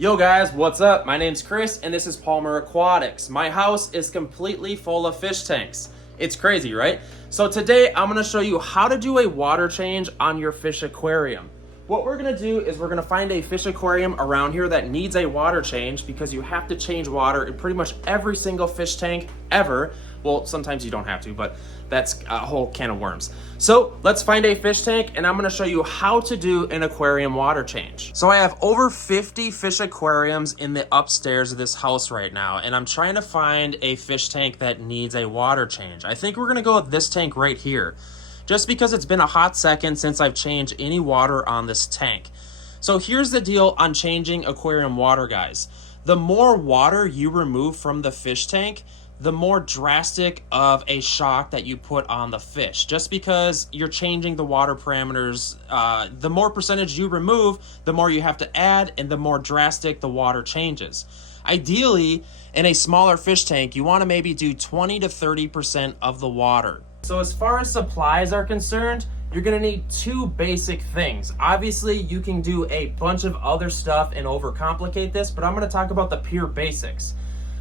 Yo guys, what's up? My name's Chris and this is Palmer Aquatics. My house is completely full of fish tanks. It's crazy, right? So today I'm gonna show you how to do a water change on your fish aquarium. What we're gonna do is we're gonna find a fish aquarium around here that needs a water change because you have to change water in pretty much every single fish tank ever. Well, sometimes you don't have to, but that's a whole can of worms. So let's find a fish tank and I'm gonna show you how to do an aquarium water change. So I have over 50 fish aquariums in the upstairs of this house right now, and I'm trying to find a fish tank that needs a water change. I think we're gonna go with this tank right here, just because it's been a hot second since I've changed any water on this tank. So here's the deal on changing aquarium water, guys. The more water you remove from the fish tank, the more drastic of a shock that you put on the fish. Just because you're changing the water parameters, the more percentage you remove, the more you have to add, and the more drastic the water changes. Ideally, in a smaller fish tank, you want to maybe do 20 to 30% of the water. So as far as supplies are concerned, you're gonna need two basic things. Obviously, you can do a bunch of other stuff and overcomplicate this, but I'm gonna talk about the pure basics.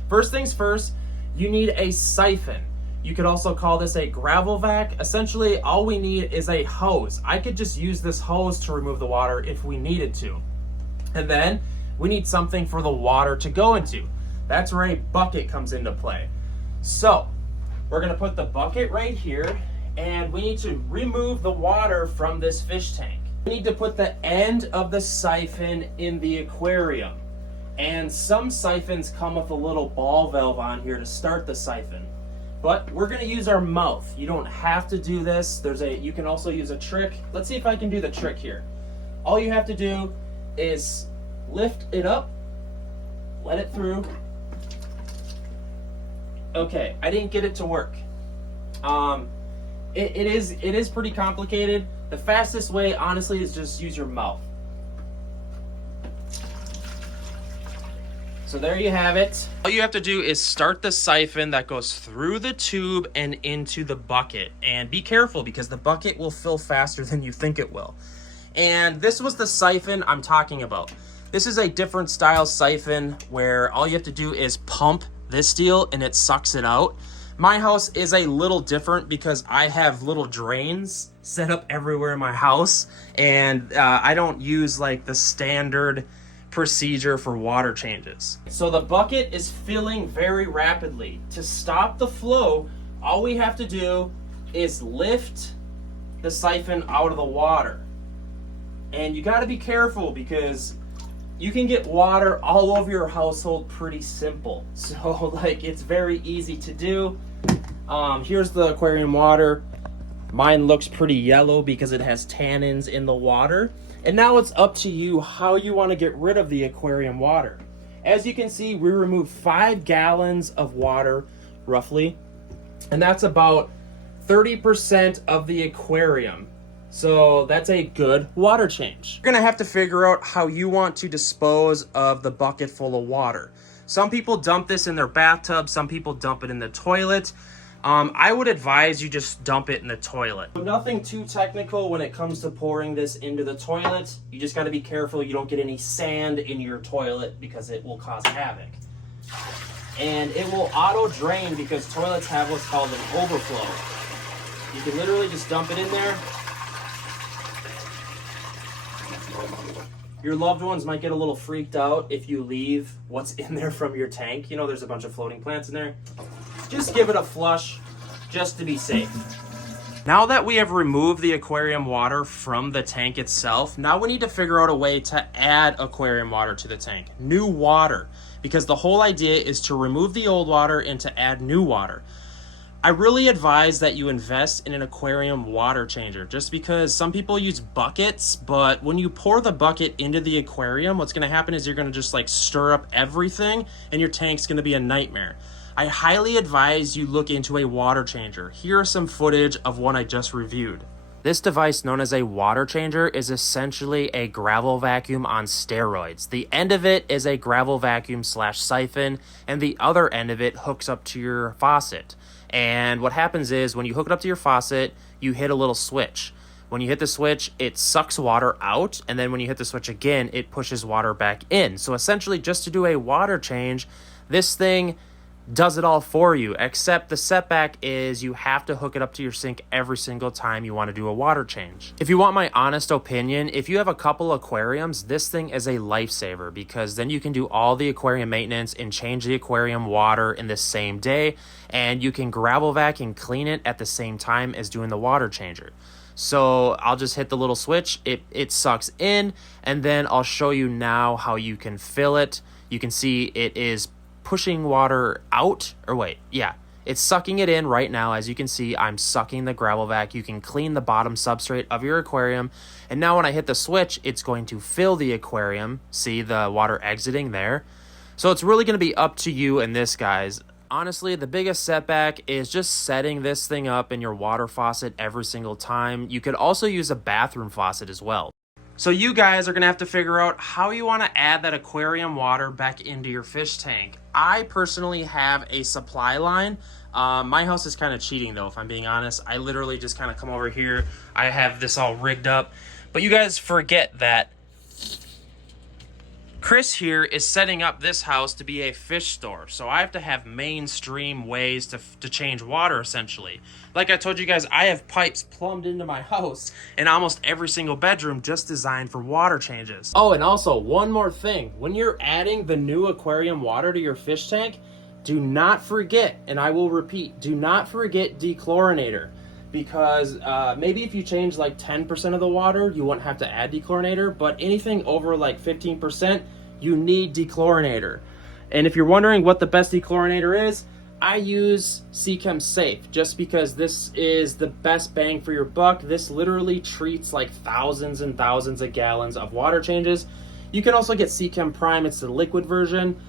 First things first, you need a siphon. You could also call this a gravel vac. Essentially, all we need is a hose. I could just use this hose to remove the water if we needed to. And then we need something for the water to go into. That's where a bucket comes into play. So we're gonna put the bucket right here, and we need to remove the water from this fish tank. We need to put the end of the siphon in the aquarium. And some siphons come with a little ball valve on here to start the siphon. But we're gonna use our mouth. You don't have to do this. You can also use a trick. Let's see if I can do the trick here. All you have to do is lift it up, let it through. Okay, I didn't get it to work. It is pretty complicated. The fastest way, honestly, is just use your mouth. So there you have it. All you have to do is start the siphon that goes through the tube and into the bucket. And be careful because the bucket will fill faster than you think it will. And this was the siphon I'm talking about. This is a different style siphon where all you have to do is pump this deal and it sucks it out. My house is a little different because I have little drains set up everywhere in my house. And I don't use like the standard procedure for water changes. So the bucket is filling very rapidly. To stop the flow, all we have to do is lift the siphon out of the water. And you got to be careful because you can get water all over your household pretty simple. So like it's very easy to do. Here's the aquarium water. Mine looks pretty yellow because it has tannins in the water. And now it's up to you how you want to get rid of the aquarium water. As you can see, we removed 5 gallons of water, roughly. And that's about 30% of the aquarium. So that's a good water change. You're going to have to figure out how you want to dispose of the bucket full of water. Some people dump this in their bathtub. Some people dump it in the toilet. I would advise you just dump it in the toilet. Nothing too technical when it comes to pouring this into the toilet. You just got to be careful you don't get any sand in your toilet because it will cause havoc. And it will auto drain because toilets have what's called an overflow. You can literally just dump it in there. Your loved ones might get a little freaked out if you leave what's in there from your tank. You know, there's a bunch of floating plants in there. Just give it a flush just to be safe. Now that we have removed the aquarium water from the tank itself, now we need to figure out a way to add aquarium water to the tank. New water. Because the whole idea is to remove the old water and to add new water. I really advise that you invest in an aquarium water changer just because some people use buckets, but when you pour the bucket into the aquarium, what's going to happen is you're going to just like stir up everything and your tank's going to be a nightmare. I highly advise you look into a water changer. Here are some footage of one I just reviewed. This device, known as a water changer, is essentially a gravel vacuum on steroids. The end of it is a gravel vacuum / siphon, and the other end of it hooks up to your faucet. And what happens is when you hook it up to your faucet, you hit a little switch. When you hit the switch, it sucks water out, and then when you hit the switch again, it pushes water back in. So essentially, just to do a water change, this thing does it all for you, except the setback is you have to hook it up to your sink every single time you want to do a water change. If you want my honest opinion, if you have a couple aquariums, this thing is a lifesaver, because then you can do all the aquarium maintenance and change the aquarium water in the same day, and you can gravel vac and clean it at the same time as doing the water changer. So I'll just hit the little switch, it sucks in, and then I'll show you now how you can fill it. You can see it is pushing water out, or wait, yeah, it's sucking it in right now. As you can see, I'm sucking the gravel vac. You can clean the bottom substrate of your aquarium, and now when I hit the switch, it's going to fill the aquarium. See the water exiting there? So it's really going to be up to you in this, guys. Honestly, the biggest setback is just setting this thing up in your water faucet every single time. You could also use a bathroom faucet as well. So you guys are going to have to figure out how you want to add that aquarium water back into your fish tank. I personally have a supply line. My house is kind of cheating though, if I'm being honest. I literally just kind of come over here. I have this all rigged up. But you guys forget that Chris here is setting up this house to be a fish store. So I have to have mainstream ways to change water, essentially. Like I told you guys, I have pipes plumbed into my house in almost every single bedroom just designed for water changes. Oh, and also one more thing. When you're adding the new aquarium water to your fish tank, do not forget, and I will repeat, do not forget dechlorinator. Because maybe if you change like 10% of the water, you won't have to add dechlorinator, but anything over like 15%, you need dechlorinator. And if you're wondering what the best dechlorinator is, I use Seachem Safe, just because this is the best bang for your buck. This literally treats like thousands and thousands of gallons of water changes. You can also get Seachem Prime, it's the liquid version.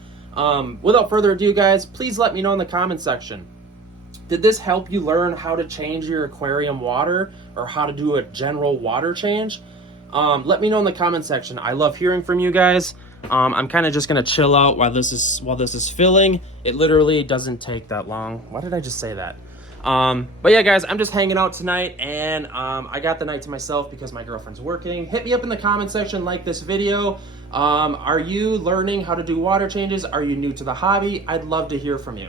Without further ado, guys, please let me know in the comment section. Did this help you learn how to change your aquarium water, or how to do a general water change? Let me know in the comment section. I love hearing from you guys. I'm kind of just gonna chill out while this is filling. It literally doesn't take that long. Why did I just say that? But yeah, guys, I'm just hanging out tonight, and I got the night to myself because my girlfriend's working. Hit me up in the comment section, like this video. Are you learning how to do water changes? Are you new to the hobby? I'd love to hear from you.